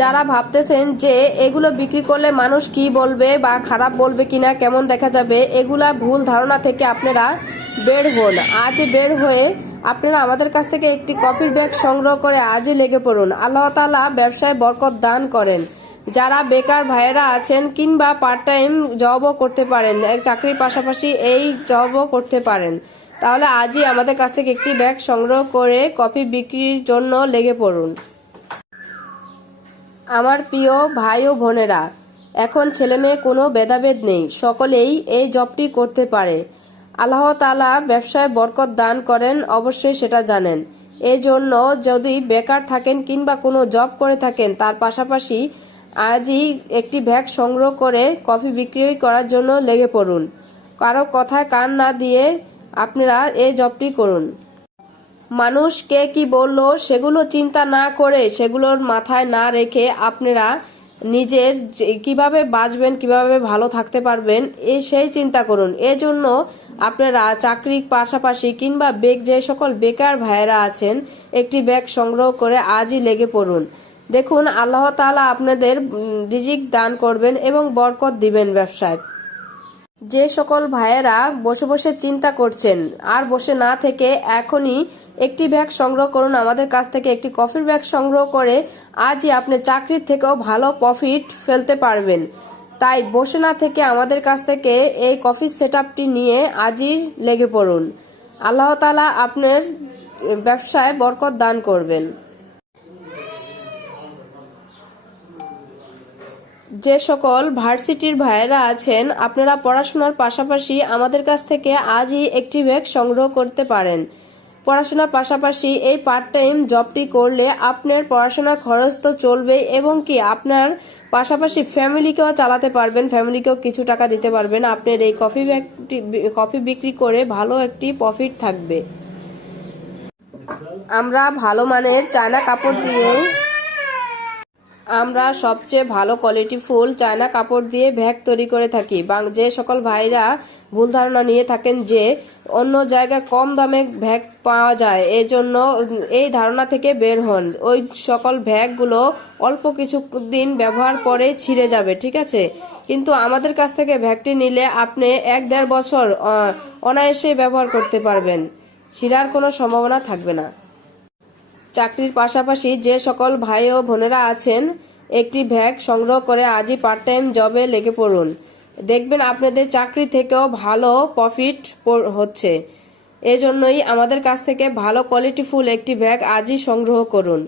যারা ভাবতেছেন যে এগুলো বিক্রি করলে মানুষ কি বলবে বা খারাপ বলবে কিনা, কেমন দেখা যাবে, এগুলা ভুল ধারণা থেকে আপনারা বের হন। আজ বের হয়ে আপনারা আমাদের কাছ থেকে একটি কফির ব্যাগ সংগ্রহ করে আজই লেগে পড়ুন। আল্লাহ তাআলা ব্যবসায় বরকত দান করেন। যারা বেকার ভাইয়েরা আছেন কিংবা পার্ট টাইম জবও করতে পারেন, চাকরির পাশাপাশি এই জবও করতে পারেন, তাহলে আজই আমাদের কাছ থেকে একটি ব্যাগ সংগ্রহ করে কফি বিক্রির জন্য লেগে পড়ুন। আমার প্রিয় ভাই ও বোনেরা, এখন ছেলে মেয়ে কোনো ভেদাভেদ নেই, সকলেই এই জবটি করতে পারে। আল্লাহ তাআলা ব্যবসায় বরকত দান করেন, অবশ্যই সেটা জানেন। এই জন্য যদি বেকার থাকেন কিংবা কোনো জব করে থাকেন, তার পাশাপাশি আজই একটি ব্যাগ সংগ্রহ করে কফি বিক্রি করার জন্য লেগে পড়ুন। কারো কথায় কান না দিয়ে আপনারা এই জবটি করুন। মানুষ কে কি বললো সেগুলো চিন্তা না করে, সেগুলোর মাথায় না রেখে আপনারা নিজের কিভাবে বাঁচবেন, কিভাবে ভালো থাকতে পারবেন সেই চিন্তা করুন। এজন্য আপনারা চাকরির পাশাপাশি কিংবা যে সকল বেকার ভাইয়েরা আছেন, একটি ব্যাগ সংগ্রহ করে আজই লেগে পড়ুন। দেখুন আল্লাহ তাআলা আপনাদের রিজিক দান করবেন এবং বরকত দিবেন ব্যবসায়। যে সকল ভাইয়েরা বসে বসে চিন্তা করছেন, আর বসে না থেকে এখনই একটি ব্যাগ সংগ্রহ করুন আমাদের কাছ থেকে। একটি কফির ব্যাগ সংগ্রহ করে আজই আপনি চাকরির থেকেও ভালো প্রফিট ফেলতে পারবেন। তাই বসে না থেকে আমাদের কাছ থেকে এই কফির সেটআপটি নিয়ে আজই লেগে পড়ুন। আল্লাহ তাআলা আপনার ব্যবসায় বরকত দান করবেন। যে সকল ভার্সিটির ভাইয়েরা আছেন, আপনারা পড়াশোনার পাশাপাশি আমাদের কাছ থেকে আজই একটি ব্যাগ সংগ্রহ করতে পারেন। পড়াশোনার পাশাপাশি এই পার্ট টাইম জবটি করলে আপনার পড়াশোনার খরচ তো চলবে এবং কি আপনার পাশাপাশি ফ্যামিলিকেও চালাতে পারবেন, ফ্যামিলিকেও কিছু টাকা দিতে পারবেন। আপনার এই কফি বিক্রি করে ভালো একটি প্রফিট থাকবে। আমরা ভালো মানের চায়না কাপড় দিয়ে, আমরা সবচেয়ে ভালো কোয়ালিটি ফুল চায়না কাপড় দিয়ে ব্যাগ তৈরি করে থাকি। যে সকল ভাইরা ভুল ধারণা নিয়ে থাকেন যে অন্য জায়গায় কম দামে ব্যাগ পাওয়া যায়, এই জন্য এই ধারণা থেকে বের হন। ওই সকল ব্যাগগুলো অল্প কিছু দিন ব্যবহার পরে ছিঁড়ে যাবে, ঠিক আছে, কিন্তু আমাদের কাছ থেকে ব্যাগটি নিলে আপনি 1-1.5 বছর অনায়াসে ব্যবহার করতে পারবেন, ছিঁড়ার কোনো সম্ভাবনা থাকবে না। চাকরির পাশাপাশি যে সকল ভাই ও বোনেরা আছেন, একটি ব্যাগ সংগ্রহ করে আজই পার্ট টাইম জবে লেগে পড়ুন। দেখবেন আপনাদের চাকরি থেকেও ভালো প্রফিট হচ্ছে। এজন্যই আমাদের কাছ থেকে ভালো কোয়ালিটি ফুল একটি ব্যাগ আজই সংগ্রহ করুন।